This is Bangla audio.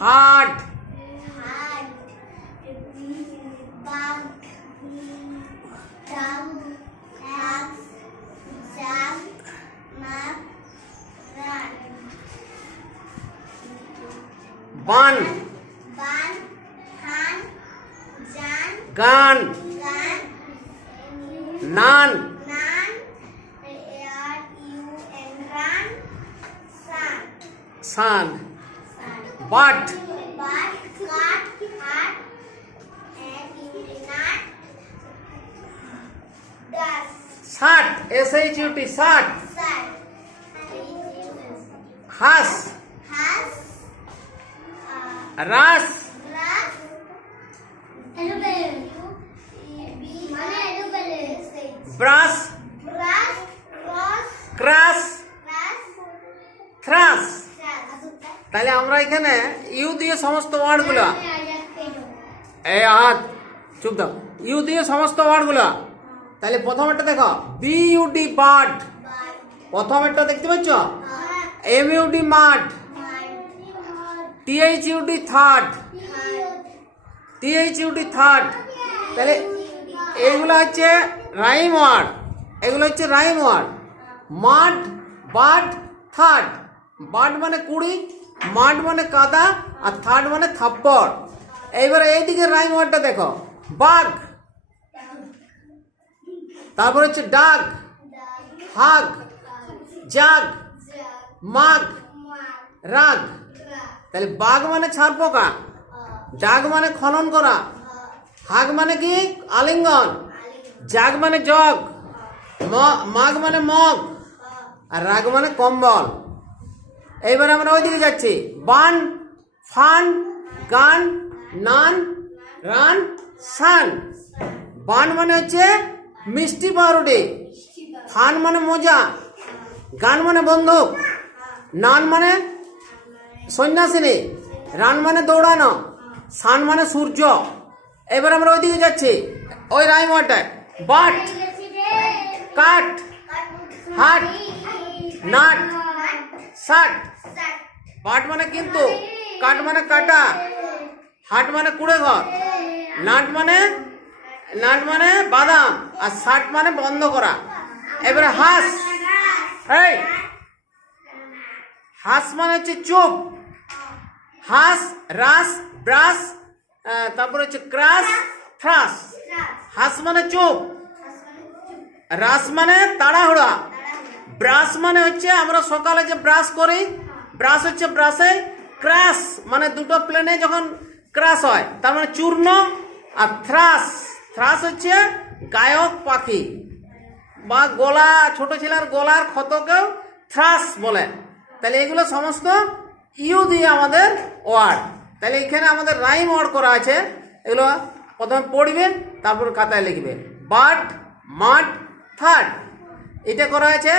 hard. Hard bug dumb abs jump map run bun. Bun han jan gun. Gun nan nan r u n run sun sun But but God had Sat S H U T Sat Has Has Ras Ras Brass তাহলে আমরা এখানে ইউ দিয়ে সমস্ত ওয়ার্ডগুলো এই হাত চুপ দাও ইউ দিয়ে সমস্ত ওয়ার্ডগুলো। তাহলে প্রথমেরটা দেখো বি ইউডি বার্ড। প্রথমেরটা দেখতে পাচ্ছ? M U D mud T H U D third. T H U D third. তাহলে এইগুলো হচ্ছে রাইম ওয়ার্ড। এগুলো হচ্ছে রাইম ওয়ার্ড। মাঠ বাড থার্ড। বাড মানে কুড়ি মাড মানে কাদা আর থার্ড মানে থাপ্পড়। এইবারে এইদিকে রাইম ওয়ার্ডটা দেখো। বাঘ। তারপর হচ্ছে ডাক হাগ। জাগ। মাগ। রাগ। তাহলে বাঘ মানে ছাড় পোকা। ডাক মানে খনন করা। হাগ মানে কি? আলিঙ্গন। জাগ মানে জগ। মাগ মানে মগ। আর রাগ মানে কম্বল। এইবার আমরা ওইদিকে যাচ্ছি। বান, ফান, গান, নান, রান সান বান মানে হচ্ছে মিষ্টি পাউরুটি। ফান মানে মজা। গান মানে বন্দুক। নান মানে সন্ন্যাসিনী। রান মানে দৌড়ানো। সান মানে সূর্য। এবার আমরা ওইদিকে যাচ্ছি। ওই রাইমটায় বাট কাট হাট, নাট। শাট বাট মানে কিন্তু কাট মানে কাটা হাট মানে কুড়ে ঘর নাট মানে নাট মানে বাদাম আর শার্ট মানে বন্ধ করা। এবারে হাঁস। এই হাঁস মানে হচ্ছে চুপ। হাঁস রাস ব্রাস তারপরে হচ্ছে ক্রাস ফ্রাস হাঁস মানে চুপ। রাস মানে তাড়াহুড়া। ব্রাশ মানে হচ্ছে আমরা সকালে যে ব্রাশ করি, ব্রাশ হচ্ছে ব্রাশে ক্রাশ মানে দুটো প্লেনে যখন ক্রাশ হয়, তার মানে চূর্ণ আর থ্রাস। থ্রাস হচ্ছে গায়ক পাখি বা গলা, ছোট ছেলের গলার ক্ষতকেও থ্রাস বলে। তাহলে এগুলো সমস্ত ইউ দিয়ে আমাদের ওয়ার্ড। তাহলে এখানে আমাদের রাইম ওয়ার্ড করা আছে, এগুলো প্রথমে পড়বে, তারপর খাতায় লিখবে। বাট মাঠ থার্ড। এটা করা আছে